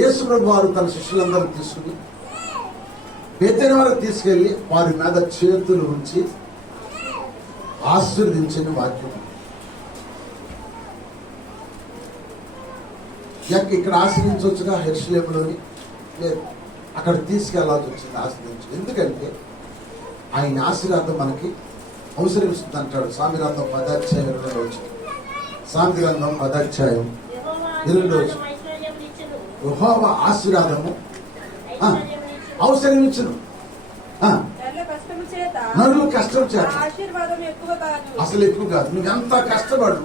యేసు ప్రభు వారు తన శిష్యులందరూ తీసుకుని బేతేలు వరకు తీసుకెళ్లి వారి మీద చేతులు ఉంచి ఆశీర్వదించిన వాక్యం. ఇక్కడ ఆశ్రయించవచ్చుగా, యెరూషలేములోని లేదు, అక్కడ తీసుకెళ్లాల్సి వచ్చింది ఆశ్రయించు. ఎందుకంటే ఆయన ఆశీర్వాదం మనకి అవసరమిస్తుంది అంటాడు. సామిగ్రంథం 10:2 సామిగ్రంథం 10:2 యెహోవా ఆశీర్వాదము అవసరమిచ్చును, నరులు కష్టం చేత అసలు ఎక్కువ కాదు. నువ్వెంత కష్టపడు,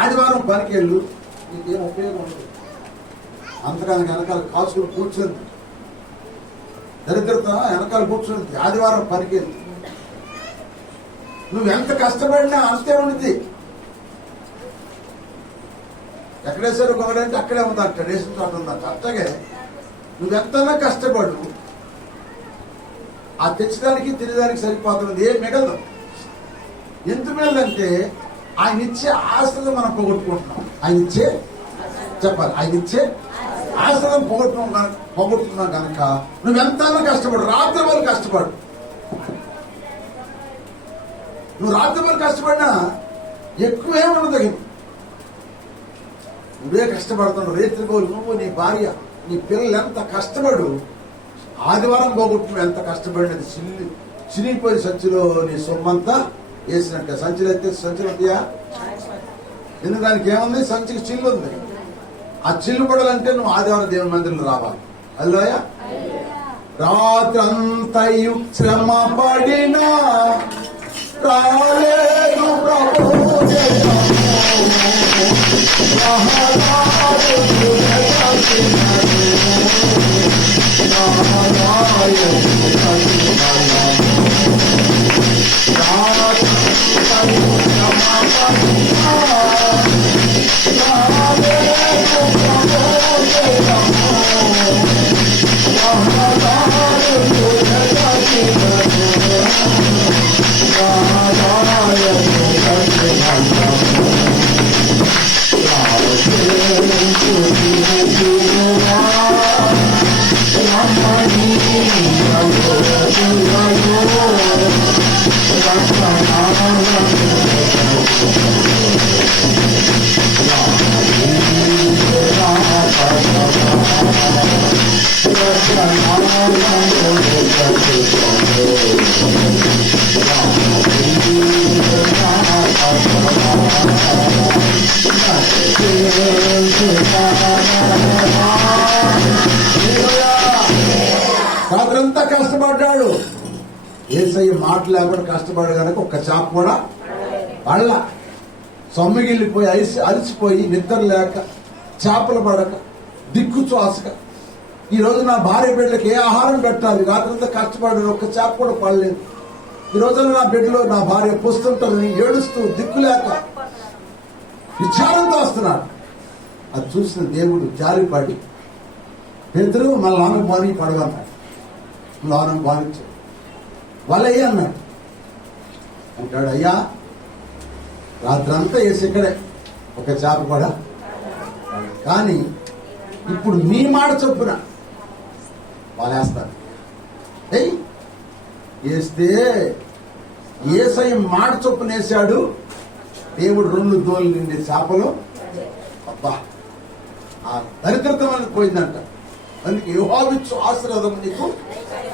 ఆదివారం పనికెళ్ళు, నీకేం ఉపయోగం ఉండదు. అంతకాని వెనకాల కాసుకుని కూర్చొని దరిద్రత వెనకాల కూర్చొని ఆదివారం పనికెళ్ళి నువ్వెంత కష్టపడినా అంతే ఉన్నది. ఎక్కడేసారు ఒకడంటే అక్కడే ఉంది అంట, రేషన్ చోట ఉందంట. అట్టగే నువ్వెంతనా కష్టపడు, ఆ తెచ్చడానికి తినడానికి సరిపోతున్నది, ఏం మిగలదు. ఎంత మిగలదంటే ఆయన ఇచ్చే ఆశ్రదం మనం పోగొట్టుకుంటున్నాం. ఆయన ఇచ్చే చెప్పాలి, ఆయన ఇచ్చే ఆశ్రదం పోగొట్టుకున్నాం కనుక నువ్వెంతనా కష్టపడు, రాత్రి వాళ్ళు కష్టపడు. నువ్వు రాత్రి వాళ్ళు కష్టపడినా ఎక్కువేం ఉండదు. నువ్వే కష్టపడుతున్నావు రేత్రి పోలు, నువ్వు నీ భార్య నీ పిల్లలు ఎంత కష్టపడు. ఆదివారం పోగొట్టు ఎంత కష్టపడినది చిరిగిపోయి సంచిలో నీ సొమ్మంతా వేసినట్టే. సంచులు అయితే సంచులు ఉంటాయా? ఎందుకు దానికి ఏముంది? సంచికి చిల్లు ఉంది. ఆ చిల్లు పడాలంటే నువ్వు ఆదివారం దేవుని మందిరంలో రావాలి. హల్లెలూయా. రాత్రి అంతయు శ్రమ పడినా రాలేదు ప్రభు రాత్రంతా కష్టపడ్డాడు. యేసయ్య మాట లేకుండా కష్టపడ్డా కనుక ఒక్క చాప కూడా పళ్ళ. సొమ్మిగిల్లిపోయి అలసిపోయి నిద్ర లేక చేపలు పడక దిక్కు చూసక ఈ రోజు నా భార్య బిడ్డలకు ఏ ఆహారం పెట్టాలి, రాత్రంతా కష్టపడ్డాడు, ఒక్క చేప కూడా పడలేదు. ఈ రోజున నా బిడ్డలో నా భార్య పుస్తుంటారని ఏడుస్తూ దిక్కులేక విచారంతో వస్తున్నాడు. అది చూసిన దేవుడు జారిపడి పేతురు మన లోనం బాని పడగన్నాడు. లోనం బానించాడు. వాళ్ళయ్యా అన్నాడు. అంటాడు, అయ్యా రాత్రంతా వేసి ఇక్కడే ఒక చేప కూడా, కానీ ఇప్పుడు నీ మాట చొప్పున వాళ్ళేస్తారు. వేస్తే యేసయ్య మాట చొప్పున వేశాడు. దేవుడు 2 దోలు నిండి చేపలు, అబ్బా ఆ దరిద్రతం అనేది పోయిందంట. అందుకే యెహోవావిచ్చు ఆశీర్వాదం నీకు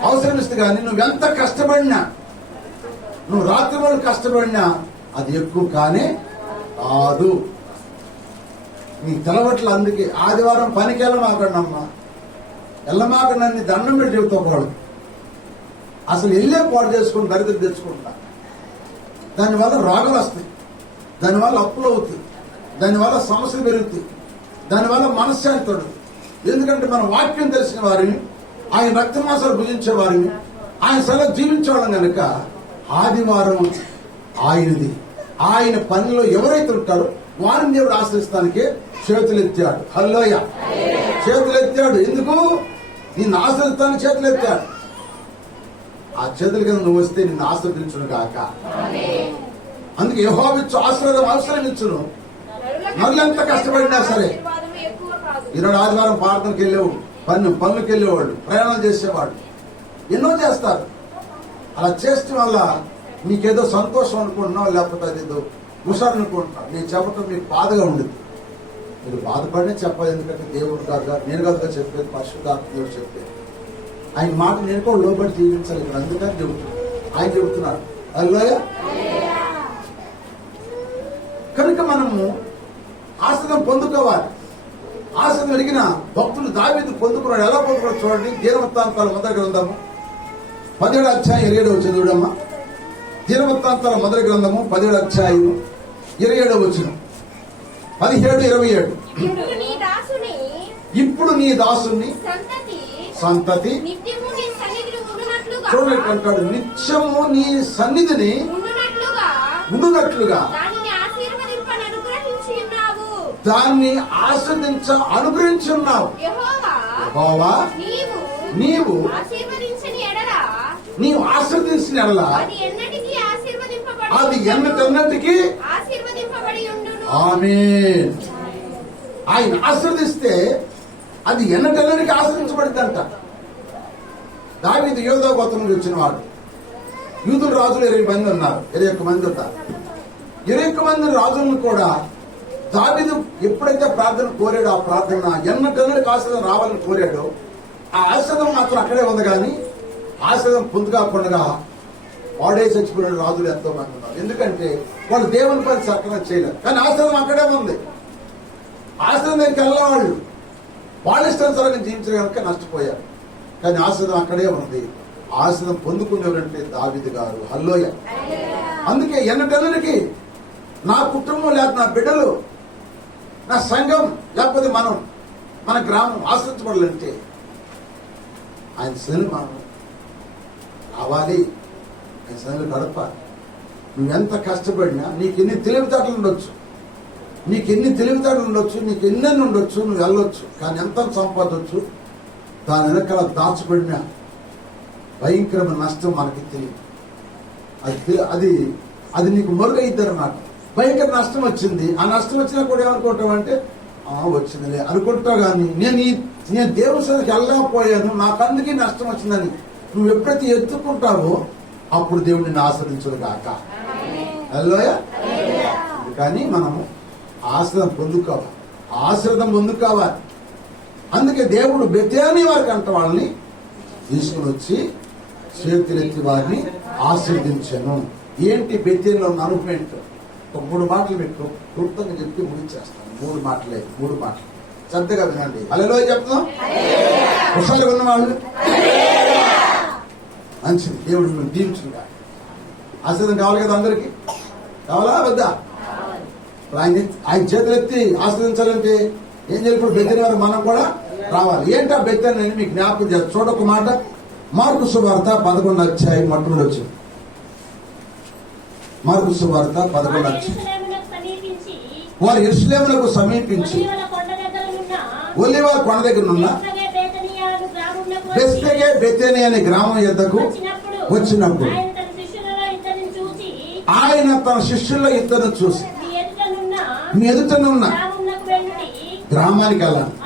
అవసరమిస్తుంది. కానీ నువ్వెంత కష్టపడినా, నువ్వు రాత్రి వాళ్ళు కష్టపడినా అది ఎక్కువ కానే కాదు. నీ తెలవట్లు. అందుకే ఆదివారం పనికి వెళ్ళమాకండమ్మా, వెళ్ళమాకండి దండం పెట్టి చెబుతాడు. అసలు వెళ్ళే పాడు చేసుకుని దరిద్రం తెచ్చుకుంటా. దానివల్ల రోగాలు వస్తాయి, దానివల్ల అప్పులు అవుతాయి, దానివల్ల సమస్యలు పెరుగుతాయి, దానివల్ల మనశ్శాంతి తొడదు. ఎందుకంటే మన వాక్యం తెలిసిన వారిని, ఆయన రక్తమాసాలు భుజించే వారిని, ఆయన సలహా జీవించేవాళ్ళం కనుక ఆదివారం ఆయనది. ఆయన పనిలో ఎవరైతే ఉంటారో వారిని దేవుడు ఆశ్రయిస్తానికే చేతులెత్తాడు. హల్లెలూయా. చేతులెత్తాడు. ఎందుకు? నిన్ను ఆశ్రయిస్తానికి చేతులెత్తాడు. ఆ చేతుల కింద నువ్వు వస్తే నిన్ను ఆశ్రయించును కాక. అందుకే యెహోవావిచ్చు ఆశీర్వాదం అవసరం ఇచ్చును. నరులెంత కష్టపడినా సరే ఈరోజు ఆదివారం ప్రార్థనకి వెళ్ళేవాడు, పనులకు వెళ్ళేవాళ్ళు, ప్రయాణాలు చేసేవాళ్ళు, ఎన్నో చేస్తారు. అలా చేసిన వల్ల మీకేదో సంతోషం అనుకుంటున్నావు, లేకపోతే అదేదో ముసారు అనుకుంటున్నావు. నేను చెప్పటం మీకు బాధగా ఉండదు. మీరు బాధపడినే చెప్పాలి, ఎందుకంటే దేవుడు కాక నేను కాదుగా చెప్పేది, పరిశుద్ధాత్మ దేవుడు చెప్పేది. ఆయన మాట నేను కూడా లోబడి జీవించాలి. ఇక్కడ అందుకని చెబుతున్నాను, ఆయన చెబుతున్నాడు. హల్లెలూయా. కనుక మనము ఆశీర్వాదం పొందుకోవాలి. ఆశీర్వాదం అడిగిన భక్తులు దావీదు పొందుకున్నాడు. ఎలా పొందుకున్నాడు చూడండి. దినవృత్తాంతాల మొదటి గ్రంథము 17వ అధ్యాయం 27వ వచనం చూడమ్మా. దినవృత్తాంతాల మొదటి గ్రంథము 17వ అధ్యాయం 27వ వచనం, 17-27. ఇప్పుడు నీ దాసుని సంతతి చూడండి అంటాడు, నిత్యము నీ సన్నిధిని ఉండునట్లుగా దాన్ని ఆస్వాదించ అనుగ్రహించున్నావు. యెహోవా నీవు ఆశీర్వదించిన ఎడల అది ఎన్నటికి ఆమేన్. ఆయన ఆశీర్వదిస్తే అది ఎన్నటెన్నటికి ఆశీర్వించబడిందంట. దావీదు యోధా గోత్రం నుంచి వచ్చిన వాడు. యూదుల రాజులు 20 మంది ఉన్నారు, 21 మంది ఉన్నారు. 21 మంది రాజులను కూడా దావీదు ఎప్పుడైతే ప్రార్థన కోరాడో, ఆ ప్రార్థన ఎన్నటెన్నటికి ఆశీర్వాదం రావాలని కోరాడో, ఆ ఆశీర్వాదం మాత్రం అక్కడే ఉంది. కానీ ఆశీర్వాదం పొందుకోకుండా వాడే చచ్చిపోయిన రాజులు ఎంతో మంది ఉన్నారు. ఎందుకంటే వాళ్ళు దేవుని పని చక్కగా చేయలేరు. కానీ ఆశీర్వాదం అక్కడే ఉంది. ఆశీర్వాదం దగ్గరికి వెళ్ళేవాళ్ళు వాళ్ళ ఇష్టానుసారంగా జీవించడం కనుక నష్టపోయారు. కానీ ఆశీర్వాదం అక్కడే ఉంది. ఆశీర్వాదం పొందుకునేవారంటే దావీదు గారు. హల్లెలూయా. అందుకే ఎన్నటెన్నటికి నా కుటుంబం, లేకపోతే నా బిడ్డలు, నా సంఘం, లేకపోతే మన గ్రామం ఆశ్రయించబడాలంటే ఆయన సన్నిధిని మనం రావాలి, ఆయన సన్నిధిని గడపాలి. నువ్వెంత కష్టపడినా, నీకు ఎన్ని తెలివితేటలు ఉండొచ్చు, నీకు ఎన్నెన్ని ఉండొచ్చు, నువ్వు వెళ్ళొచ్చు. కానీ ఎంత సంపాదించు, దాని వెనకాల దాచబడిన భయంకరమైన నష్టం మనకి తెలియదు. అది నీకు మరుగైద్ది అన్నమాట. భయంకర నష్టం వచ్చింది. ఆ నష్టం వచ్చినా కూడా ఏమనుకుంటావంటే వచ్చిందిలే అనుకుంటావు. కానీ నేను దేవుని సన్నిధికి వెళ్ళకపోయాను, నాకు అందుకే నష్టం వచ్చిందని నువ్వు ఎప్పుడైతే ఎత్తుకుంటావో అప్పుడు దేవుడు నిన్ను ఆశ్రయించుడు కాక. హల్లెలూయా. కానీ మనము ఆశీర్వాదం పొందుకోవాలి. అందుకే దేవుడు బెతేని వారికి అంట వాళ్ళని తీసుకుని వచ్చి చేతులెత్తి వారిని ఆశీర్వదించాను. ఏంటి బెతేనిలో ఉన్న అనుభవం? ఒక 3 మాటలు మీకు క్లుప్తంగా చెప్పి ముగించేస్తాను. 3 మాటలు శ్రద్ధగా వినండి. హల్లెలూయా చెప్తున్నాం. హుషారుగా ఉన్నవాళ్ళు మంచిది. దేవుడు మిమ్మల్ని దీవించుగా. ఆశీర్వాదం కావాలి కదా అందరికి? కావాలా వద్దా? ఆయన చేతులెత్తి ఆశ్రయించాలంటే ఏం చెప్పి బెత్తని వారు మనం కూడా రావాలి. ఏంటా బెత్తని నేను మీకు జ్ఞాపకం చేస్తాను. చూడొక మాట. మార్కు సువార్త 11వ అధ్యాయం మొట్టమొదటి వచ్చింది. మార్కు సువార్త 11వ అధ్యాయం. వారు యెరూషలేమునకు సమీపించి ఒలీవ కొండ దగ్గర ఉన్న బెత్ఫగే బెతేని అనే గ్రామం యొద్దకు వచ్చినప్పుడు ఆయన తన శిష్యుల్లో ఇద్దరు చూసి, మీ ఎదుటనున్న గ్రామానికి వెళ్ళండి,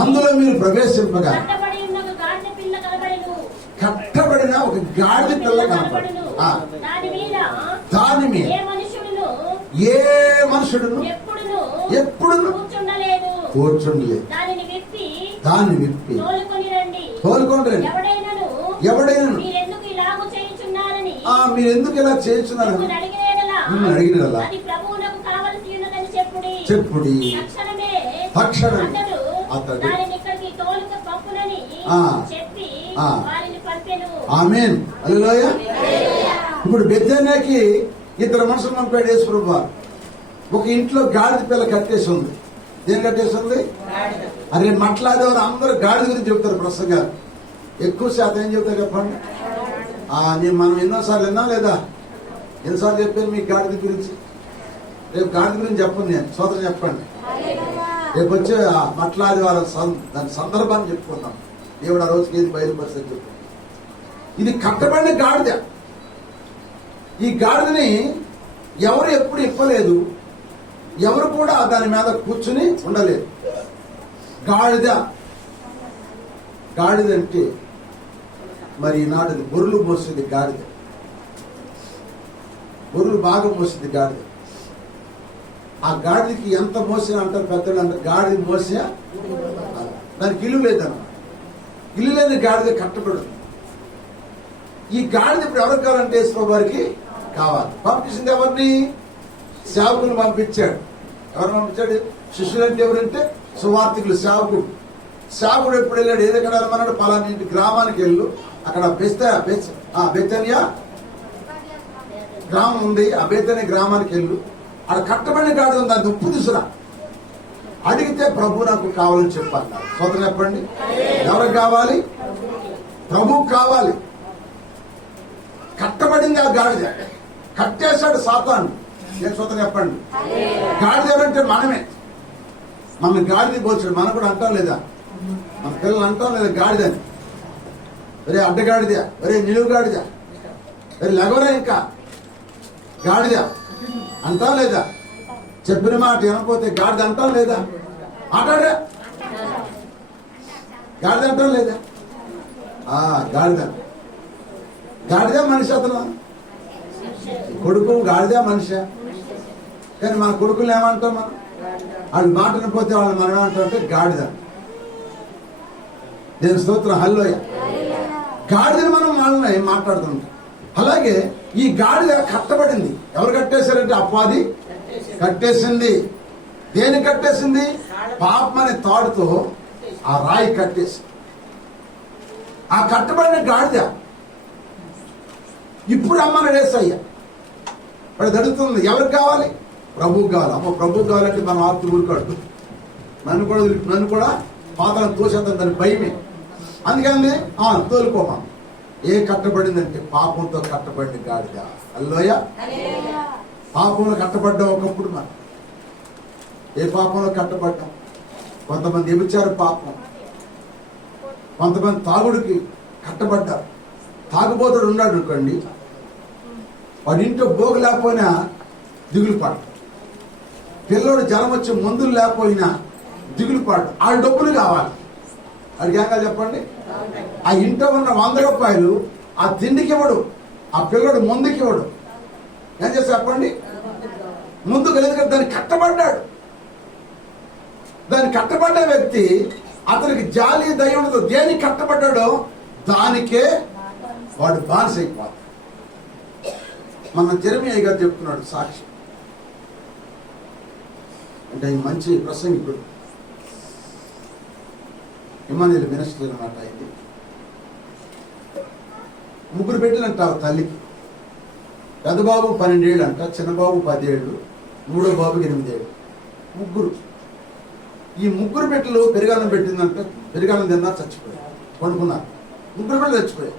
అందులో మీరు ప్రవేశింపగా కట్టబడిన ఒక గాడిద పిల్ల కనపడింది. దాని మీద ఏ మనుషుడును ఎప్పుడు కూర్చుండలేదు. దాన్ని విప్పి తోలుకొని రండి. ఎవడైనా మీరు ఎందుకు ఇలా చేయించున్నారని నిన్ను అడిగినలా చెప్పుడి. తక్షణమే అతడు ఆమేన్. హల్లెలూయా. ఇప్పుడు బెతేనియాకి 2 మనుషులు పంపాడు యేసు ప్రభువు. ఒక ఇంట్లో గాడిద పిల్ల కట్టేసి ఉంది. దేని కట్టేసి ఉంది? అరే మాట్లాడేవారు అందరూ గాడిద గురించి చెబుతారు ప్రసంగాలు. ఎక్కువ శాతం ఏం చెబుతారు చెప్పండి? మనం ఎన్నోసార్లు విన్నా లేదా? ఎన్నిసార్లు చెప్పాను మీకు గాడిద గురించి? రేపు గాడిద గురించి చెప్పండి, నేను సోదరు చెప్పండి. రేపు వచ్చే మాట్లాడే వారు దాని సందర్భాన్ని చెప్పుకున్నాం. దేవుడు ఆ రోజుకి ఏది బయలుపరిస్తే చెప్పు. ఇది కట్టబడిన గాడిద. ఈ గాడిదని ఎవరు ఎప్పుడు ఇప్పలేదు. ఎవరు కూడా దాని మీద కూర్చుని ఉండలేదు. గాడిద అంటే మరి ఈనాడు గొర్రెలు మోసేది గాడిద. గొర్రెలు బాగా మోసేది గాడిద. ఆ గాడిదకి ఎంత మోసినా అంటారు పెద్దలు, అంటారు గాడిద మోసా దానికి ఇల్లు లేదన్నమాట. ఇల్లు లేని గాడిద కట్టబడదు. ఈ గాడిద ఇప్పుడు ఎవరికి కావాలంటే యేసు వారికి కావాలి. పంపించింది ఎవరిని? సేవకులు పంపించాడు. ఎవరు పంపించాడు? శిష్యులు అంటే ఎవరంటే సువార్థికులు, సేవకుడు. సేవకుడు ఎప్పుడు వెళ్ళాడు? ఏది ఎక్కడ వెళ్ళమన్నాడు? పలానా గ్రామానికి వెళ్ళు, అక్కడ బెతనియా గ్రామం ఉంది, ఆ బెతనియా గ్రామానికి వెళ్ళు, అక్కడ కట్టబడిన గాడిద ఉంది, దాన్ని ఉప్పు తీసురా, అడిగితే ప్రభు నాకు కావాలని చెప్పన్నారు. సోదరు చెప్పండి, ఎవరికి కావాలి? ప్రభువు కావాలి. కట్టబడింది ఆ గాడిద. కట్టేశాడు సాతాను. నేను సోదరు చెప్పండి, గాడిద ఎవరంటే మనమే. మన గాడిద పోల్చాడు. మనం కూడా అంటాం లేదా? మన పిల్లలు అంటాం లేదా గాడిదని? ఒరే అడ్డగాడిద, ఒరే నిలువు గాడిద, ఒరే లెగవరా ఇంకా గాడిద అంటాం లేదా? చెప్పిన మాట వినకపోతే గాడిద అంటాం లేదా? మాట్లాడే గాడిద అంటాం లేదా? గాడిద మనిషి. అతను కొడుకు గాడిద మనిషి. కానీ మన కొడుకులు ఏమంటాం? మనం వాళ్ళు మాట వినకపోతే వాళ్ళు మనం ఏమంటామంటే గాడిద. దేని స్తోత్రం, హల్లెలూయా. గాడిదని మనం వాళ్ళని మాట్లాడుతుంటాం. అలాగే ఈ గాడిద కట్టబడింది. ఎవరు కట్టేశారంటే అపవాది కట్టేసింది. దేని కట్టేసింది? పాపం అనే తాడుతో ఆ రాయి కట్టేసి. ఆ కట్టబడిన గాడిద ఇప్పుడు అమ్మను యేసయ్య వాడు అడుగుతుంది, ఎవరికి కావాలి? ప్రభువు కావాలి. అమ్మ ప్రభువు కావాలంటే మనం ఆప్తులు ఊరుకాడు, నన్ను కూడా పాతలను తోసేద్దాం, దాని భయమే. అందుకని తోలుకోమా. ఏ కట్టబడిందంటే పాపంతో కట్టబడిన గాడిద. హల్లెలూయా. పాపంలో కట్టబడ్డాం ఒకప్పుడు. మనం ఏ పాపంలో కట్టబడ్డాం? కొంతమంది వ్యభిచార పాపం, కొంతమంది తాగుడికి కట్టబడ్డారు. తాగుబోతుడు ఉన్నాడు అనుకోండి, వాడి ఇంట్లో భోగు లేకపోయినా దిగులు పాడు. పిల్లోడు జలం వచ్చి మందులు లేకపోయినా దిగులు పాడు. ఆ డబ్బులు కావాలి. అడిగాక చెప్పండి, ఆ ఇంట్లో ఉన్న 100 రూపాయలు ఆ తిండికి ఇవ్వడు, ఆ పిల్లడు ముందుకి ఇవ్వడు. ఏం చేస్తా చెప్పండి? ముందు కలిసి దాన్ని కట్టబడ్డాడు. దాన్ని కట్టబడ్డ వ్యక్తి అతనికి జాలి దయ ఉండదు. దేనికి కట్టబడ్డాడో దానికే వాడు బానిస అయిపోతాడు. మన జెరెమీయా గారు చెప్తున్నాడు సాక్షి. అంటే ఈ మంచి ప్రసంగికుడు, ఇమ్మానుయేల్ మినిస్టర్ అన్నమాట. ఇది 3 బిడ్డలు అంట తల్లికి. పెద్ద బాబు 12 ఏళ్ళు అంట, చిన్న బాబు 10 ఏళ్ళు, 3వ బాబుకి 8 ఏళ్ళు. 3. ఈ 3 బిడ్డలు పెరుగాలం పెట్టిందంట. పెరుగాలం తిన్నా చచ్చిపోయారు, పండుకున్నారు. 3 బిడ్డలు చచ్చిపోయారు.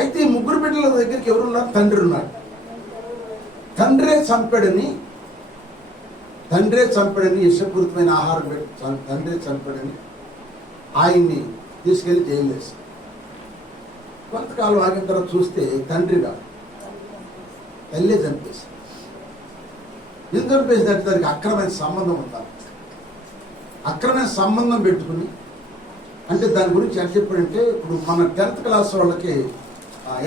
అయితే ఈ 3 బిడ్డల దగ్గరికి ఎవరున్నారు? తండ్రి ఉన్నాడు. తండ్రే చంపాడని విషపూరితమైన ఆహారం పెట్టి తండ్రే చంపాడని ఆయన్ని తీసుకెళ్లి జైలు వేశారు. కొంతకాలం ఆగిన తర్వాత చూస్తే తండ్రి కాదు, తల్లే చంపేసి. ఎందుకు చంపేసినట్టు దానికి అక్రమైన సంబంధం ఉండాలి. అక్రమైన సంబంధం పెట్టుకుని, అంటే దాని గురించి ఎంత చెప్పాడంటే, ఇప్పుడు మన 10th క్లాస్ వాళ్ళకి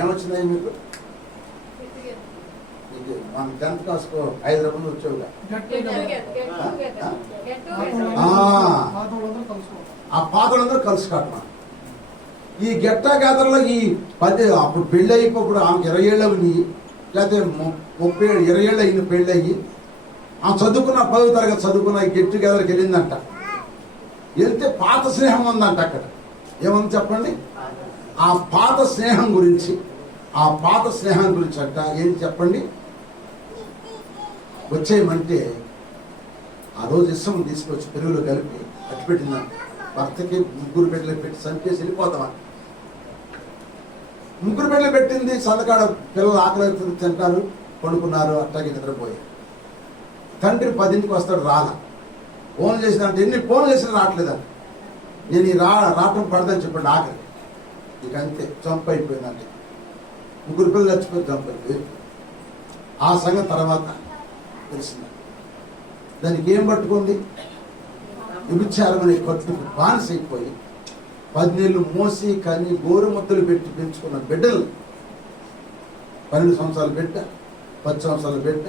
ఏమొచ్చిందా మీకు? మన 10th క్లాస్కు హైదరాబాద్ వచ్చేవుగా ఆ పాతలందరూ కలిసి కట్టమా. ఈ గెట్టా గ్యాదర్లో ఈ 10 అప్పుడు పెళ్ళి అయిపోప్పుడు ఆమెకు 20 ఏళ్ళు అయ్యి, లేకపోతే 20 ఏళ్ళు అయింది పెళ్ళి అయ్యి, ఆమె చదువుకున్న 10వ తరగతి చదువుకున్న ఈ గెట్ టుగెదర్కి వెళ్ళిందంట. వెళ్తే పాత స్నేహం ఉందంట అక్కడ. ఏముంది చెప్పండి? ఆ పాత స్నేహం గురించి అంట ఏం చెప్పండి? వచ్చేయమంటే ఆ రోజు ఇష్టం తీసుకొచ్చి పెరుగులో కలిపి అట్టిపెట్టిందంట. భర్తకి 3 బిడ్డలు పెట్టి చంపేసి వెళ్ళిపోతామని. 3 బిడ్డలు పెట్టింది. సందకాడ పిల్లలు ఆకలి తింటారు, పడుకున్నారు, అట్టాగే నిద్రపోయారు. తండ్రి 10ంటికి వస్తాడు, రాలా. ఫోన్ చేసినంటే ఎన్ని ఫోన్లు చేసినా రావట్లేదంట. నేను ఈ రావటం పడదని చెప్పండి. ఆఖరి ఇక అంతే, జంప్ అయిపోయిందంటే. 3 పిల్లలు చచ్చిపోయి జంప్ అయిపోయి. ఆ సంగతి తర్వాత తెలిసింది. దానికి ఏం పట్టుకుంది? వ్యభిచారం అనే కట్టుకు బానిసైపోయి 10 నెలలు మోసి కని గోరు ముద్దలు పెట్టి పెంచుకున్న బిడ్డలు, 12 సంవత్సరాల బిడ్డ, 10 సంవత్సరాల బిడ్డ,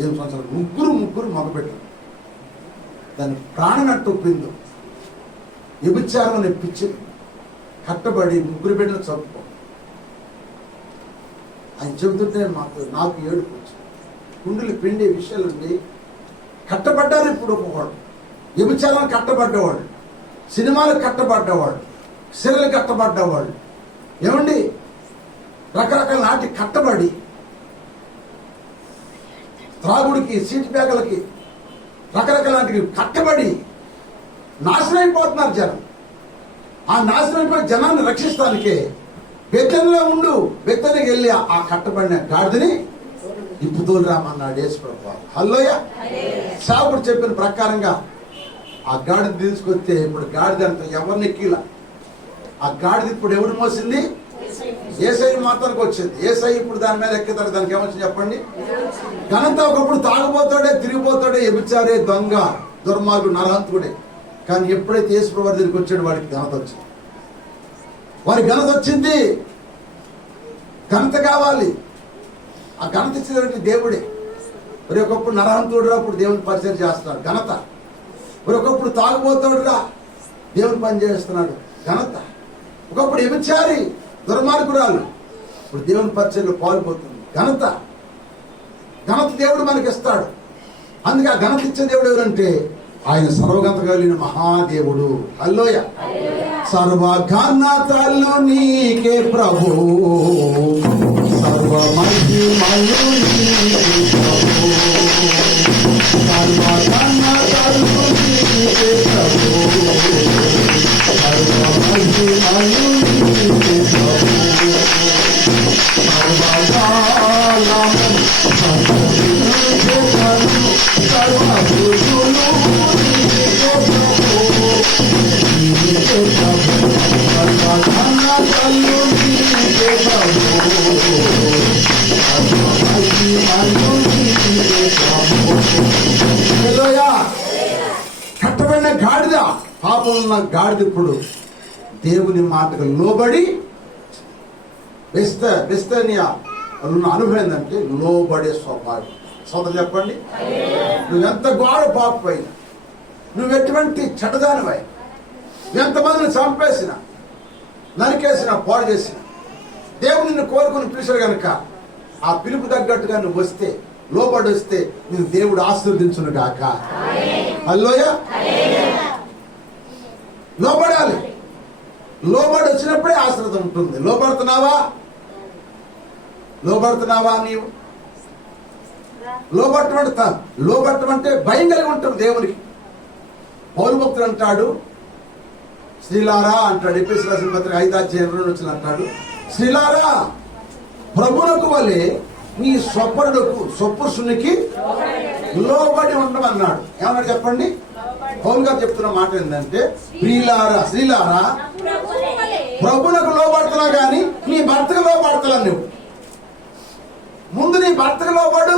8 సంవత్సరాలు, ముగ్గురు మగబిడ్డలు. దాని ప్రాణం అట్టుపిందో వ్యభిచారం అనే పిచ్చి కట్టబడి 3 బిడ్డలు చంపుకో. ఆయన చెబుతుంటే నాకు ఏడుపు వచ్చింది. కుండలు పిండే విషయాలుండి కట్టబడ్డారు. ఇప్పుడు ఒకవాడు వ్యభిచారాలు కట్టబడ్డవాడు, సినిమాలకు కట్టబడ్డవాడు, సిరలు కట్టబడ్డవాడు, ఏమండి రకరకాల నాటి కట్టబడి త్రాగుడికి, సీటు బ్యాగులకి, రకరకాల నాటికి కట్టబడి నాశనం అయిపోతున్నారు జనం. ఆ నాశనం అయిపోయి జనాన్ని రక్షిస్తానికే బెత్తనిలో ఉండు, బెత్తనికి వెళ్ళి ఆ కట్టబడిన గాడిదని ఇప్పుతోలు రామన్నాడు యేసు ప్రభువు. హల్లెలూయా. సావుడు చెప్పిన ప్రకారంగా ఆ గాడిద తీసుకొస్తే ఇప్పుడు గాడిద అంత ఎవరిని ఎక్కిలా. ఆ గాడిద ఇప్పుడు ఎవరు మోసింది? యేసయ్య మాత్రానికి వచ్చింది. యేసయ్య ఇప్పుడు దాని మీద ఎక్కితాడు. దానికి ఏమొచ్చింది చెప్పండి? ఘనత ఒకప్పుడు తాగుపోతాడే, తిరిగిపోతాడే, వ్యభిచారే, దొంగ, దుర్మార్గుడు, నరహంతుడే. కానీ ఎప్పుడైతే యేసు ప్రభువు దగ్గరికి వచ్చాడు వాడికి ఘనత వచ్చింది. వారికి ఘనత వచ్చింది. ఘనత కావాలి. ఆ ఘనత ఇచ్చేటువంటి దేవుడే. మరి ఒకప్పుడు నరహంతుడురా, అప్పుడు దేవుని పరిచయం చేస్తున్నాడు, ఘనత. మరి ఒకప్పుడు తాగుబోతాడురా, దేవుని పని చేస్తున్నాడు, ఘనత. ఒకప్పుడు వ్యభిచారి, దుర్మార్గురాలు, ఇప్పుడు దేవుని పరిచయంలో పాల్పోతుంది, ఘనత. ఘనత దేవుడు మనకి ఇస్తాడు. అందుకే ఆ ఘనత ఇచ్చే దేవుడు ఎవరంటే ఆయన సర్వఘనత కలిగిన మహాదేవుడు. హల్లెలూయా. సర్వఘనతలు నీకే ప్రభు, సర్వమహిమలు నీకే ప్రభు, సర్వఘనతలు నీకే ప్రభు, సర్వమహిమలు నీకే ప్రభు, సర్వకాలము సర్వవిజయము సర్వభుజులు నీకే ప్రభు, నీకే ప్రభు, సర్వఘనతలు నీకే ప్రభు, సర్వమహిమలు నీకే ప్రభు. హల్లెలూయా. కట్టబడిన గాడిద, పాపం ఉన్న గాడిద ఇప్పుడు దేవుని మాటకు లోబడి బెస్తనియా అనుభవం ఏంటంటే లోబడే స్వభావం. సోదరు చెప్పండి, నువ్వెంత ఘోర పాపమైనా, నువ్వు ఎటువంటి చెడ్డదానివై, ఎంతమందిని చంపేసిన, నరికేసిన, పాడు చేసిన, దేవుడు నిన్ను కోరుకుని పిలిచాడు కనుక ఆ పిలుపు తగ్గట్టుగా నువ్వు వస్తే, లోబడి వస్తే నేను దేవుడు ఆశీర్వదించును గాక. హల్లెలూయా. లోబడాలి. లోబడి వచ్చినప్పుడే ఆశీర్వాదం ఉంటుంది. లోబడుతున్నావా నీవు? లోబట్టం అంటే భయం కలిగి ఉంటాం దేవునికి. పౌలు భక్తుడు అంటాడు, శ్రీలారా అంటాడు, ఎఫెసీయులకు రాసిన పత్రిక 5:2 అంటాడు, శ్రీలారా ప్రభువునకు వలె నీ స్వపురుషునికి లోబడి ఉండమన్నాడు. ఏమన్నాడు చెప్పండి? పౌలు గారు చెప్తున్న మాట ఏంటంటే, శ్రీలారా ప్రభువునకు లోబడుతున్నావు కానీ నీ భర్తకు లోబడుతున్నావు. నువ్వు ముందు నీ భర్తకు లోబడు.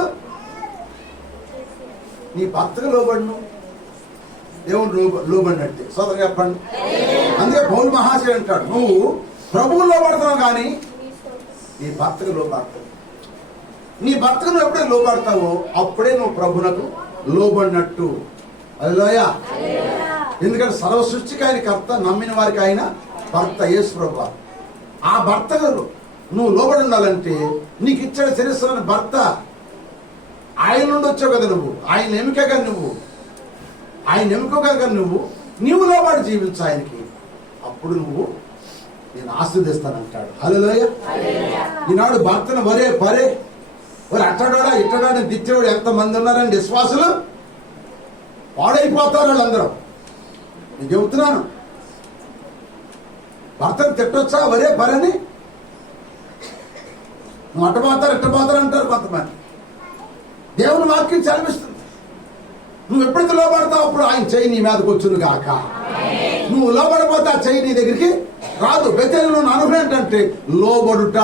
నీ భర్తకు లోబడును దేవుడు లోబడినట్టే. సోదరు చెప్పండి. అందుకే పౌలు మహాశయుడు అంటాడు, నువ్వు ప్రభువు లోబడుతున్నావు కానీ నీ భర్తకు లోబడతావు. నీ భర్తకు నువ్వు ఎప్పుడే లోబడతావో అప్పుడే నువ్వు ప్రభువునకు లోబడినట్టు. హల్లెలూయా. ఎందుకంటే సర్వ సృష్టికి ఆయన కర్త, నమ్మిన వారికి ఆయన భర్త, యేసు ప్రభువు. ఆ భర్తకు నువ్వు లోబడి ఉండాలంటే నీకు ఇచ్చిన శరీరాన్ని భర్త ఆయన నుండి వచ్చావు కదా, నువ్వు ఆయన ఎముకగా, ఆయన ఎముకగా నువ్వు లోబడి జీవించు ఆయనకి. అప్పుడు నువ్వు నేను ఆశీర్వదిస్తానంటాడు. హల్లెలూయా. ఈనాడు భర్తను వరే అట్టడాడా ఇట్టడాడని తిట్టేవాడు ఎంతమంది ఉన్నారండి విశ్వాసులు. పాడైపోతారు వాళ్ళందరూ. నేను చెబుతున్నాను, భర్తను తిట్టొచ్చా వరేని? నువ్వు ఇట్టపోతారు అంటారు కొంతమంది. దేవుని వాక్యం చదివిస్తుంది. నువ్వు ఎప్పుడైతే లోబడతావు అప్పుడు ఆయన చెయ్యి నీ మీదకి వచ్చును గాక. నువ్వు లోబడిపోతే ఆ చెయ్యి నీ దగ్గరికి రాదు. బెతేలులో అనుభవం ఏంటంటే లోబడుట.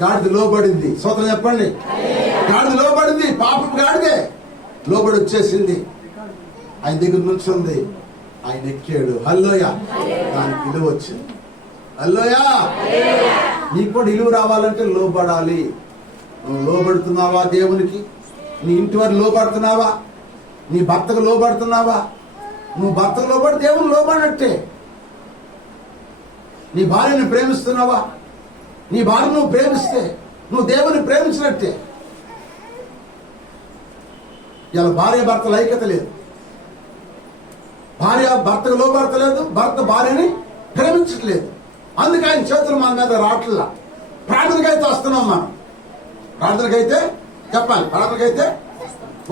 గాడిద లోబడింది. స్తోత్రం చెప్పండి. గాడిద లోబడింది. పాపం గాడిదే. లోబడి వచ్చేసింది, ఆయన దగ్గర నుంచుంది, ఆయన ఎక్కాడు. హల్లెలూయా. దానికి విలువ వచ్చింది. హల్లెలూయా. నీకు కూడా విలువ రావాలంటే లోబడాలి. నువ్వు లోబడుతున్నావా దేవునికి? నీ ఇంటి వారు లోబడుతున్నావా? నీ భర్తకు లోబడుతున్నావా? నువ్వు భర్తకు లోబడి దేవుని లోబడినట్టే. నీ భార్యను ప్రేమిస్తున్నావా? నీ భార్య నువ్వు ప్రేమిస్తే నువ్వు దేవుని ప్రేమించినట్టే. ఇలా భార్య భర్తల ఐక్యత లేదు, భార్య భర్తకు లోబడతలేదు, భర్త భార్యని ప్రేమించట్లేదు. అందుకే ఆయన చేతులు మన మీద రావట్లా. ప్రార్థనకైతే వస్తున్నాం, మనం ప్రార్థనకైతే చెప్పాలి, ప్రార్థనకైతే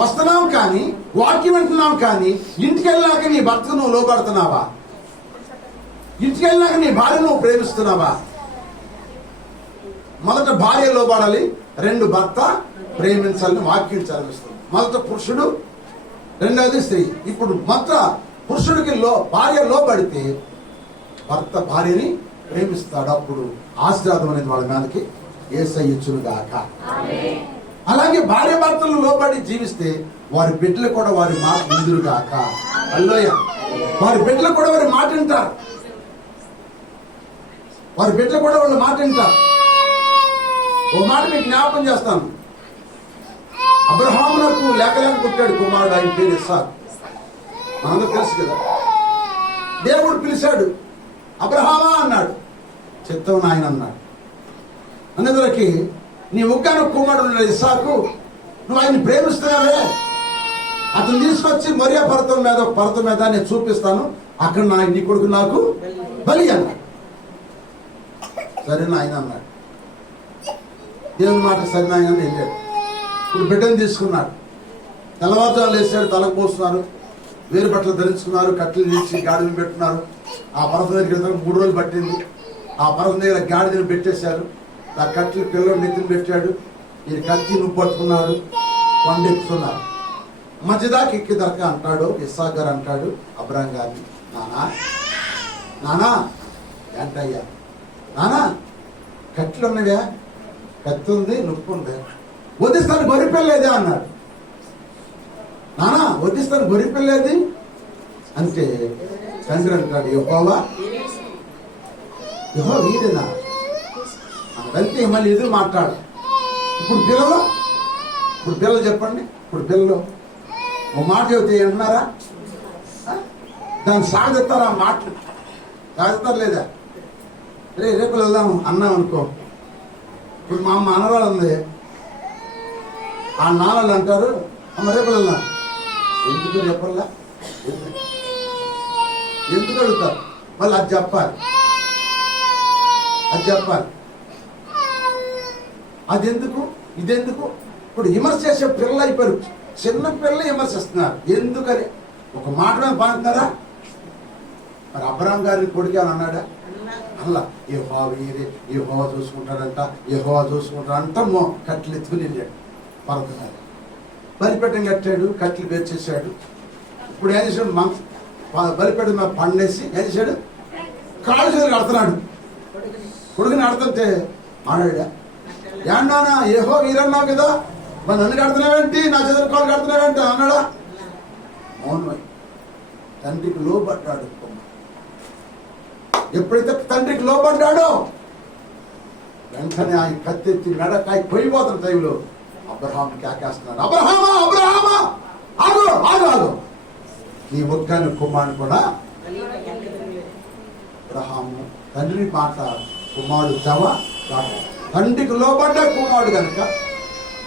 వస్తున్నాం, కానీ వాక్యం వింటున్నాం. కానీ ఇంటికి వెళ్ళాక నీ భర్తకు నువ్వు లోబడుతున్నావా? ఇంటికి వెళ్ళాక నీ భార్య నువ్వు ప్రేమిస్తున్నావా? మొదట భార్య లోబడాలి, రెండు భర్త ప్రేమించాలని వాక్యం చదివిస్తుంది. మొదట పురుషుడు, రెండవది స్త్రీ. ఇప్పుడు మొదట పురుషుడికి భార్య లోబడితే భర్త భార్యని ప్రేమిస్తాడు. అప్పుడు ఆశీర్వాదం అనేది వాళ్ళ మీదకి యేసయ్య ఇచ్చును గాక. అలాగే భార్య భర్తలు లోబడి జీవిస్తే వారి బిడ్డలు కూడా వారి మాట విందురు గాక. హల్లెలూయా. వారి బిడ్డలు కూడా వారి మాట వింటారు, వారి బిడ్డలు కూడా వాళ్ళ మాట వింటారు. ఓ మాట మీకు జ్ఞాపకం చేస్తాను. అబ్రహామునకు లేకలేక పుట్టాడు కుమారుడు, ఆయన పేరు ఇస్సాకు. మనందరూ తెలుసు కదా. దేవుడు పిలిచాడు, అబ్రహామా అన్నాడు. చిత్తం ఆయన అన్నాడు. అందులోకి నీ ఒక్కను కుమారుడు ఇస్సాకు, నువ్వు ఆయన్ని ప్రేమిస్తున్నావే, అతను తీసుకొచ్చి మొరియా పర్వతం మీద, ఒక పర్వతం మీద నేను చూపిస్తాను, అక్కడ నీ కొడుకు నాకు బలి అన్నాడు. సరే నాయన అన్నాడు. దేవుని మాట సరే నాయన వెళ్ళాడు. ఇప్పుడు బిడ్డను తీసుకున్నాడు. తెల్లవారుజామున లేచాడు, తలకు పోస్తున్నారు, వేరు బట్టలు ధరించుకున్నారు, కట్టెలు తీసి గాడిని పెట్టున్నారు. ఆ పర్వతం దగ్గర 3 రోజులు పట్టింది. ఆ పర్వతం దగ్గర గాడిని పెట్టేశారు. ఆ కట్టెలు పిల్లలు నెత్తిని పెట్టాడు. ఈ కత్తి నువ్వు పట్టుకున్నాడు, కొండెక్కుతున్నారు. మధ్యదాకా ఎక్కి దొరక అంటాడు ఇస్సాకు గారు, అంటాడు అబ్రహాం గారిని, నానా నానా ఏంటయ్యా నానా, కట్టెలు ఉన్నవా? కత్తి ఉంది, నొప్పి ఉంది, వదిస్తాను గొర్రెపిల్లేదే అన్నాడు. నానా వదిస్తాను గొర్రెపిల్లేది అంటే తండ్రి అంటాడు, యెహోవా వీడేనా వెళ్తే మళ్ళీ ఎదురు మాట్లాడు. ఇప్పుడు పిల్లలు చెప్పండి, ఇప్పుడు పిల్లలు ఓ మాట చెబితే అంటున్నారా? దాన్ని సాగదెత్తారా? మాటలు సాగదెత్తారు లేదా? రేపు వెళ్దాం అన్నాం అనుకో. ఇప్పుడు మా అమ్మ అనరాలు ఉంది, ఆ నాన్నలు అంటారు, అమ్మ రేపు వెళ్దాం. ఎందుకు చెప్పల్లా? ఎందుకు అడుగుతారు? మళ్ళీ అది చెప్పాలి, అది చెప్పాలి. అదెందుకు ఇదెందుకు? ఇప్పుడు విమర్శ చేసే పిల్లలు అయిపోయారు. చిన్న పిల్లలు విమర్శిస్తున్నారు. ఎందుకని? ఒక మాట మీద బాగుంటున్నారా? మరి అబ్రహాం గారిని కొడుకు అని అన్నాడా? అలా యెహోవా చూసుకుంటాడంట, యెహోవా చూసుకుంటాడంట. కట్టెలు ఎత్తుకుని వెళ్ళాడు పర్వతం. బలిపీఠం కట్టాడు, కట్టెలు పేర్చేసాడు. ఇప్పుడు ఏం చేశాడు? బలిపీఠం మీద పండేసి ఏం చేశాడు? కాళ్ళు చేతులు కడుతున్నాడు. కొడుకుని కడుతుంటే ఆడాడా? ఏండానా యెహోవా వీరన్నావు కదా, మరి నన్ను కడుతున్నావేంటి, నా చేతులు కాళ్ళు కడుతున్నావేంటి అన్నాడా? మౌనమై తండ్రికి లోబడ్డాడు. ఎప్పుడైతే తండ్రికి లోబడ్డాడో వెంటనే ఆయన కత్తెత్తి మెడకాయ పోయిపోతున్న టైంలో అబ్రహాం కేకేస్తున్నాడు, అబ్రహామా అబ్రహామా ఆగు ఆగు ఆగు, నీ ఒక్కని కుమారుడు కూడా. అబ్రహాము తండ్రి మాట కుమారుడు తండ్రికి లోబడ్డ కుమారుడు కనుక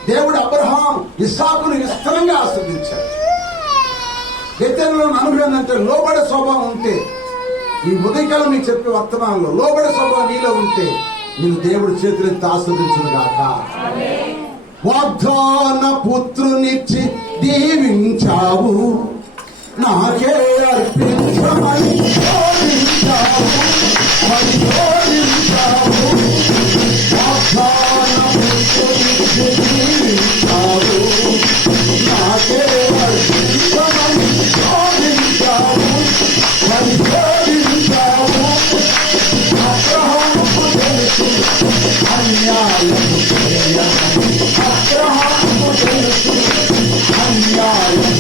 దేవుడు అబ్రహాం ఇస్సాకును విస్తరంగా ఆశీర్వదించాడు. ఇతరులను అనుభవం లోబడే స్వభావం ఉంటే, ఈ ఉదయకాలం నీకు చెప్పే వర్తమానంలో లోబడే స్వభావం నీలో ఉంటే నేను దేవుడి చేతులెత్తి ఆశీర్వదించును గాక. వాగ్దాన పుత్రునిచ్చి దీవించావు, నాకే అర్పించమని జోడించావు, వాగ్దాన పుత్రునిచ్చి దీవించావు, నాకే అర్పించమని జోడించావు, అబ్రహాము తెలుసు అన్యాయము చేయను, అబ్రహాము తెలుసు న్యాయము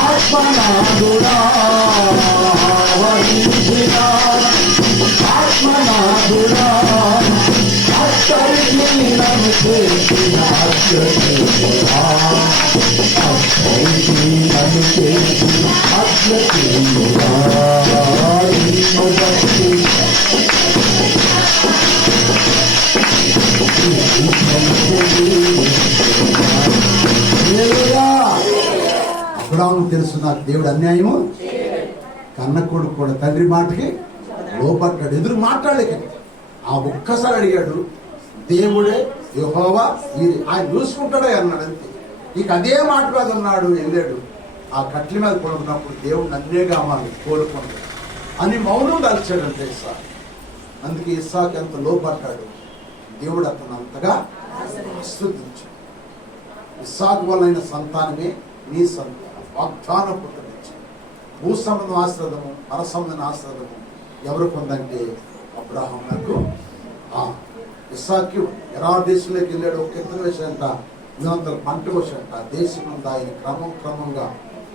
ఆత్మనాదుడా అబ్రాహాము తెలుసు నాకు దేవుడు అన్యాయము కన్న కొడుకు కూడా తండ్రి మాటకి లోపడ్డాడు, ఎదురు మాట్లాడలేక ఆ ఒక్కసారి అడిగాడు, దేవుడే యెహోవా ఆయన చూసుకుంటాడే అన్నాడు అంతే. ఇక అదే మాట మీద ఉన్నాడు, వెళ్ళాడు. ఆ కట్ల మీద పడుకున్నప్పుడు దేవుడు నన్నే కావాలి కోరుకున్నాడు అని మౌనం దాల్చాడంటే ఇస్సాకు. అందుకే ఇస్సాకు ఎంత లోపడ్డాడు, దేవుడు అతను అంతగా ఆశీర్వదించాడు. ఇస్సాకు వలన సంతానమే నీ సంతానం, వాగ్దాన పుట్టించి భూ సంబంధం ఆశ్రదము పర సంబంధం ఆశ్రదము ఎవరు పొందంటే అబ్రాహామునకు. ఇస్సాకు ఎరార్ దేశంలోకి వెళ్ళాడు, ఒక ఇతర వేసంట నిరంతర పంట కోసంట. ఆ దేశం ముందు ఆయన క్రమంగా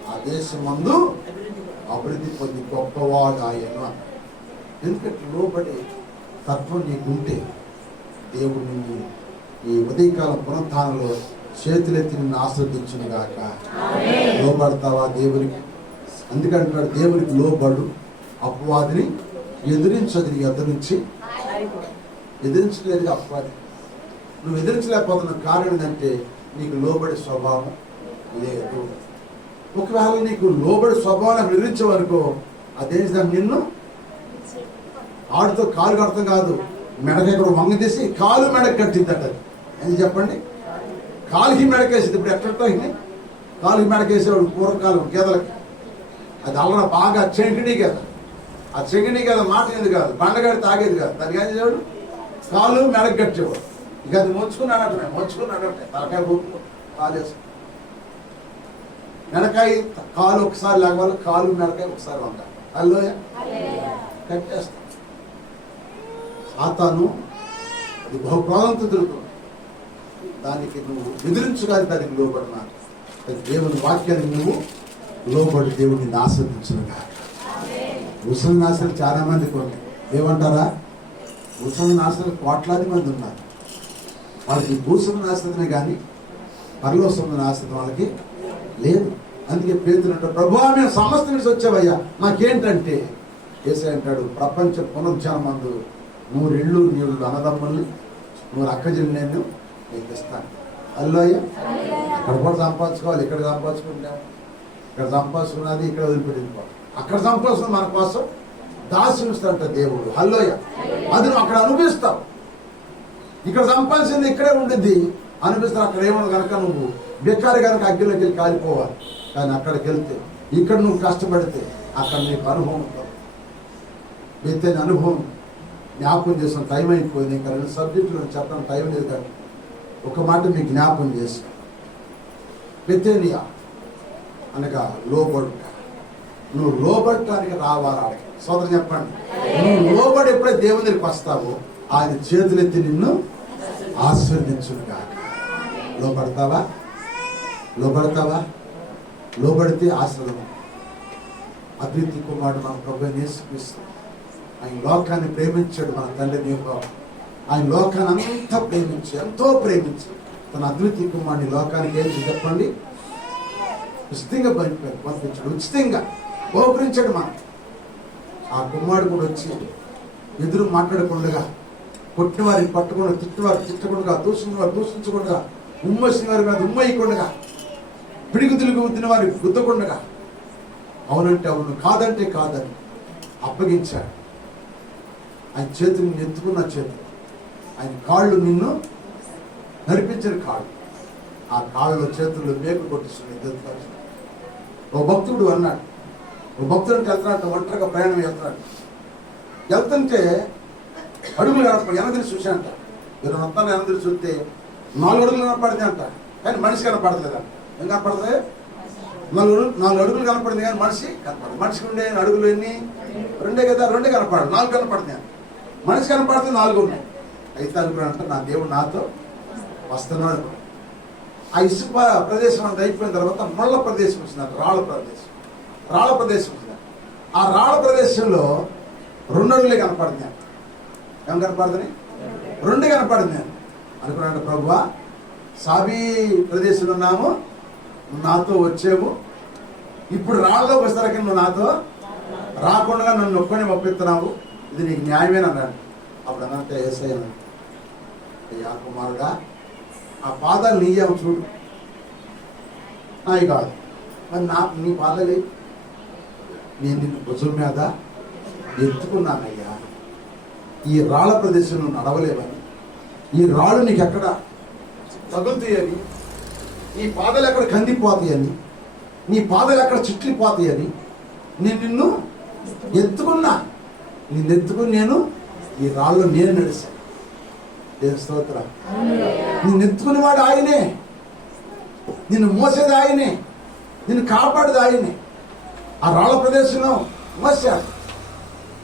ఆ దేశం ముందు అభివృద్ధి పొంది గొప్పవాడు ఆయన. ఎందుకంటే లోబడి తత్వం నీకుంటే దేవుడు నిన్ను ఈ ఉదయకాలం పునరుత్థానంలో చేతులెత్తి నిన్ను ఆశ్రదించును గాక. లోబడతావా దేవునికి? అందుకంటాడు దేవునికి లోబడు, అపవాదిని ఎదిరించదు. నీ ఎదురించి ఎదిరించలేదు అపవాది. నువ్వు ఎదిరించలేకపోతున్న కారణం ఏంటంటే నీకు లోబడి స్వభావం లేదు. ఒకవేళ నీకు లోబడి స్వభావాన్ని ఎదిరించేవనుకో అదేం నిన్ను ఆడుతో కాలు కడతాం కాదు, మెడక ఇక్కడ వంగ తీసి కాలు మెడకు కట్టిద్దట. ఎందుకు చెప్పండి? కాలుకి మెడకేసింది. ఇప్పుడు ఎట్లా కాలుకి మెడకేసేవాడు పూర్వకాలం గేదలకి. అది అల్లన బాగా చెంకిణీ గేద. ఆ చెంకిణీ గేద మాట ఏది కాదు, బండగాడి తాగేది కాదు. దానికి ఏం చేసేవాడు? కాలు మెడకు కట్టేవాడు. ఇక అది మొచ్చుకున్నాడటే తలకాయ ఊపు కాలేసు మెడకాయ కాలు ఒకసారి లేకపోతే కాలు మెడకాయ ఒకసారి వంకాలి. అల్లోయ కట్టేస్తా. సాతాను అది బహుక్రోధంతో తిరుగుతుంది. దానికి నువ్వు ఎదిరించుగాని దానికి లోబడినా దేవుని వాక్యాన్ని నువ్వు లోబడి దేవుడిని ఆస్వాదించుగా. ముసలి నాశనం చాలా మంది కొన్ని ఏమంటారా? ముసలి నాశనం కోట్లాది మంది ఉన్నారు. వాళ్ళకి భూసమ నాశనమే కానీ పరలోసమ నాశనం వాళ్ళకి లేదు. అందుకే పేతురు అంటాడు, ప్రభువా మేము సమస్త నుంచి వచ్చావయ్యా, మాకేంటంటే యేసయ్య అంటాడు, ప్రపంచ పునరుజ్జానమందు 100 ఇళ్ళు నీళ్ళు అన్నదమ్ముల్ని 100 అక్కజల్ని నేను నీకు ఇస్తాను. అల్లోయ్య అక్కడ కూడా సంపాదించుకోవాలి, ఇక్కడ సంపాదించుకుంటాం, ఇక్కడ సంపాదించుకున్నది ఇక్కడ వదిలిపెట్టింది, అక్కడ సంపాదించుకున్న మన కోసం దాసిస్తాంట దేవుడు. హల్లోయ అది నువ్వు అక్కడ అనుభవిస్తావు. ఇక్కడ సంపాదించింది ఇక్కడే ఉండింది అనిపిస్తారు. అక్కడ ఏమన్నా కనుక నువ్వు బెక్కారి కనుక అగ్గిలోకి వెళ్ళి కాలిపోవాలి. కానీ అక్కడికి వెళ్తే ఇక్కడ నువ్వు కష్టపడితే అక్కడ నీకు అనుభవం ఉంటుంది. వెళ్తేనే అనుభవం జ్ఞాపకం చేసిన టైం అయిపోయింది. ఇంకా 2 సబ్జెక్టులు చెప్పడం టైం లేదు. కానీ ఒక మాట మీకు జ్ఞాపకం చేస్తాను. బెతేనియా అనగా లోబడుట. నువ్వు లోబడటానికి రావాలి. సోదరు చెప్పండి, నువ్వు లోబడి ఎప్పుడైతే దేవుని దగ్గరికి వస్తావో ఆయన చేతులెత్తి నిన్ను ఆశీర్వదించుగా. లోబడతావా? లోబడితే ఆశీర్వాదం. అద్వితీయ కుమారుడు మన ప్రభువుని యేసుక్రీస్తు ఆయన లోకాన్ని ప్రేమించాడు. మన తండ్రిని ఆయన లోకాన్ని అంతా ఎంతో ప్రేమించి తన అద్వితీయ కుమారుని లోకానికి ఏం చెప్పండి ఉచితంగా పంపించాడు. ఉచితంగా బహుకరించాడు. మనం ఆ కుమారుడు కూడా వచ్చి ఎదురు మాట్లాడకుండా, కొట్టిన వారిని పట్టకుండా, తిట్టినవారు తిట్టకుండా, దూషించిన వారు దూషించకుండా, ఉమ్మసిన వారి మీద ఉమ్మయ్యకుండా, పిడిగుతులకు గుద్దిన వారిని గుద్దకుండా, అవునంటే అవును, కాదంటే కాదని అప్పగించాడు. ఆయన చేతులు ఎత్తుకున్న చేతులు, ఆయన కాళ్ళు నిన్ను నడిపించిన కాళ్ళు, ఆ కాళ్ళలో చేతుల్లో మేకు కొట్టిస్తున్నాయి. ఓ భక్తుడు అన్నాడు, ఓ భక్తుడు అంటే వెళ్తున్నాడు, ఒంటరిగా ప్రయాణం వెళ్తుంటే అడుగులు కనపడి ఎనదిరి చూశాంట. మీరు మొత్తాన్ని ఎనదిరి చూస్తే 4 అడుగులు కనపడింది అంట, కానీ మనిషి కనపడలేదు అంట. ఏం కనపడదు? 4 అడుగులు కనపడింది కానీ మనిషి కనపడదు. మనిషికి ఉండే అడుగులు ఎన్ని? 2 కదా, 2 కనపడదు, 4 కనపడుతుంది. మనిషి కనపడితే 4 ఉన్నాయి. అయితే అనుకున్నాడంట, నా దేవుడు నాతో వస్తున్నాడు. ఆ ఇసుక ప్రదేశం అంతా అయిపోయిన తర్వాత ముళ్ళ ప్రదేశం వచ్చిందంట, రాళ్ళ ప్రదేశం వచ్చిందంట. ఆ రాళ్ళ ప్రదేశంలో 2 అడుగులే కనపడింది. ఏం కనపడుతుంది? 2 కనపడింది. అనుకున్నాడు, ప్రభువా సాబీ ప్రదేశంలో ఉన్నాము, నాతో వచ్చేవు, ఇప్పుడు రాళ్ళలోకి వస్తారకి నువ్వు నాతో రాకుండా నన్ను ఒక్కనే ఒప్పిస్తున్నావు, ఇది నీకు న్యాయమేనా అన్నాడు. అప్పుడు అన్నట్టే యేసయ్య, అయ్యా కుమారుడా, ఆ పాదాలు నీయేమో చూడు, నాయి కాదు. మరి నీ పాదాలు నేను నిన్ను భుజం మీద ఎత్తుకున్నానయ్యా. ఈ రాళ్ళ ప్రదేశంలో నడవలేవని, ఈ రాళ్ళు నీకు ఎక్కడ తగులుతాయని, నీ పాదాలు ఎక్కడ కందిపోతాయని, నీ పాదాలు ఎక్కడ చిట్లిపోతాయని నేను నిన్ను ఎత్తుకున్నా. నిన్ను ఎత్తుకుని నేను ఈ రాళ్ళు నేను నడిచాను. దేవుని స్తోత్రం. నిన్ను ఎత్తుకునేవాడు ఆయనే, నిన్ను మోసేది ఆయనే, నిన్ను కాపాడేది ఆయనే. ఆ రాళ్ళ ప్రదేశంలో మోసాడు.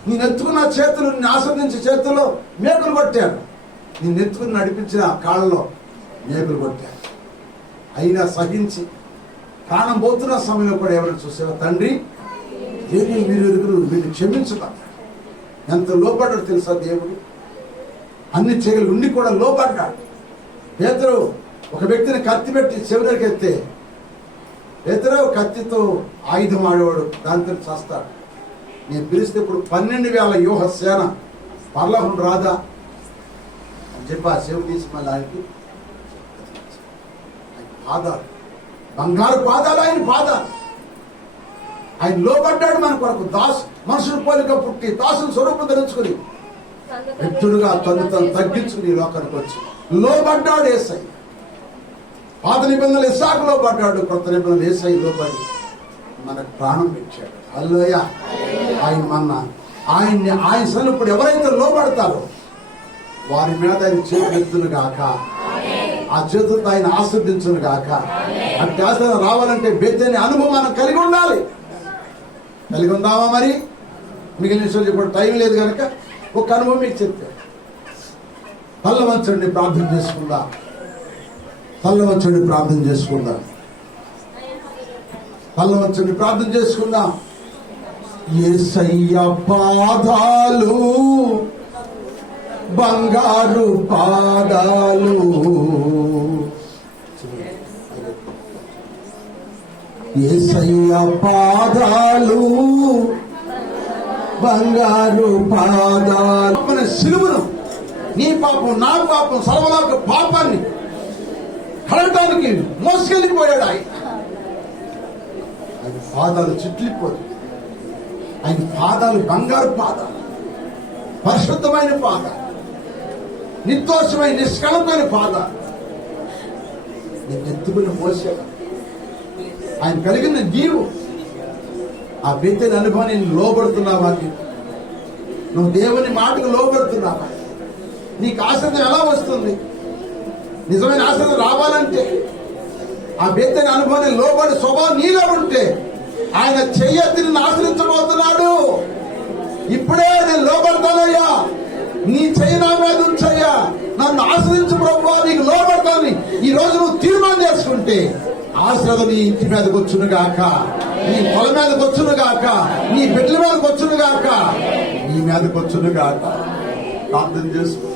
నేను ఎత్తుకున్న చేతులు, నిన్ను ఆస్వాదించే చేతుల్లో మేకులు కొట్టాడు. నిన్ను ఎత్తుకుని నడిపించిన కాళ్ళలో మేకులు కొట్టాడు. అయినా సహించి ప్రాణం పోతున్న సమయంలో కూడా ఎవరైనా చూసావా? తండ్రి ఏమి మీరు ఎదురు వీళ్ళు క్షమించుతారు. ఎంత లోపడ్డాడు తెలుసా దేవుడు? అన్ని చేయగలి ఉండి కూడా లోపడ్డాడు. పేతురు ఒక వ్యక్తిని కత్తి పెట్టి చెవిలోకి ఎత్తే, పేతురు కత్తితో ఆయుధం ఆడేవాడు, దాంతో చేస్తాడు. నేను పిలిస్తే ఇప్పుడు 12,000 వ్యూహ సేన పర్లహం రాదా అని చెప్పి ఆ చెవి తీసి మళ్ళీ ఆయనకి పాదాలు, బంగారు పాదాలు, ఆయన పాదాలు. ఆయన లోబడ్డాడు మన కొరకు. మనుషుల పోలిక పుట్టి దాసుని స్వరూపం ధరించుకుని వ్యక్తుడుగా తను తగ్గించుకుని ఈ లోకానికి వచ్చి లోబడ్డాడు యేసయ్య. పాత నిబంధనలు ఇస్సాకు లోబడ్డాడు, కొత్త నిబంధనలు యేసయ్య లోబడి మనకు ప్రాణం ఇచ్చాడు. హల్లెలూయా. ఆయన సన్నిప్పుడు ఎవరైతే లోబడతారో వారి మీద ఆయన చేతులు ఎత్తును గాక, ఆ చేతులతో ఆయన ఆస్వాదించును గాక. అట్టి ఆశీర్వాదం రావాలంటే బెత్తని అనుభవం మనం కలిగి ఉండాలి. కలిగి ఉందామా? మరి మిగిలిన విషయాలు ఇప్పుడు టైం లేదు కనుక ఒక అనుభవం మీకు చెప్తే, తల్ల వంచండి ప్రార్థన చేసుకుందాం. తల్ల వంచండి ప్రార్థన చేసుకుందాం. తల్ల వంచండి ప్రార్థన చేసుకుందాం. యేసయ్య పాదాలు బంగారు పాదాలు, యేసయ్య పాదాలు బంగారు పాదాలు. మన సిలువను, నీ పాపం నా పాపం సర్వలోక పాపాన్ని కడగడానికి మోసుకెళ్ళిపోయాడు ఆయన. ఆయన పాదాలు చిట్లిపోయాయి. ఆయన పాదాలు బంగారు పాదాలు, పరిశుద్ధమైన పాదాలు, నిర్దోషమైన నిష్కళమైన పాదాలు. నేను ఎత్తుకుని మోసాడు. ఆయన కలిగిన నీవు ఆ వ్యక్తిని అనుభవాన్ని లోబడుతున్నావా? నువ్వు దేవుని మాటకు లోబడుతున్నావా? నీకు ఆశ్రదం ఎలా వస్తుంది? నిజమైన ఆశ్రదం రావాలంటే ఆ వ్యక్తిని అనుభవాన్ని లోబడి స్వభావం నీలో ఉంటే ఆయన చెయ్యెత్తి నిన్ను ఆశ్రయించబోతున్నాడు. ఇప్పుడే నేను లోబడతానయ్యా, నీ చెయ్యి నా మీద ఉంచయ్యా, నన్ను ఆశ్రయించు ప్రభువా, నీకు లోబడతాను ఈ రోజు నువ్వు తీర్మానం చేసుకుంటే ఆశ్రదం నీ ఇంటి మీదకి వచ్చును గాక, నీ పొల మీదకి వచ్చును గాక, నీ బిడ్డల మీదకి వచ్చును గాక, నీ మీదకి వచ్చును గాక. ప్రార్థన చేసుకో.